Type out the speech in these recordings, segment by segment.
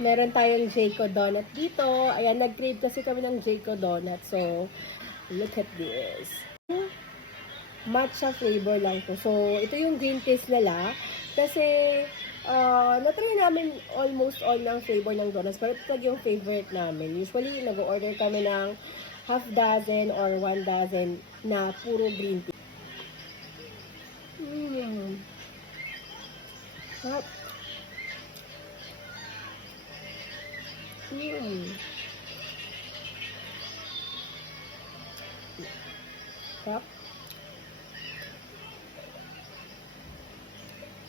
Meron tayong Jayco Donut dito. Ayan, nag-crave kasi kami ng Jayco Donut. So, look at this. Matcha flavor lang to. So, ito yung green taste nila. Kasi, natry namin almost all ng flavor ng donuts. Pero ito yung favorite namin. Usually, nag-order kami ng half dozen or 1 dozen na puro green tea. Sarap. Sarap.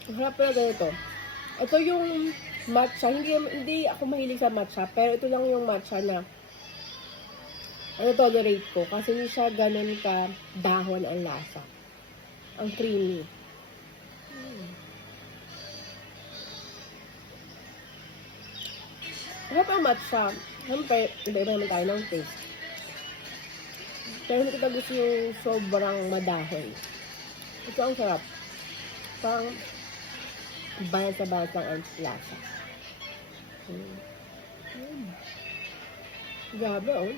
Sarap pala ganito. Ito yung matcha. Hindi ako mahilig sa matcha. Pero ito lang yung matcha na tolerate ko. Kasi hindi siya ganun ka dahon ang lasa. Ang creamy. Sarap ang matcha. Siyempre, iba-iba naman tayo ng taste. Pero hindi ko gusto yung sobrang madahon. Ito ang sarap. Parang balsa-balsa ang lasa. Grabe, oh.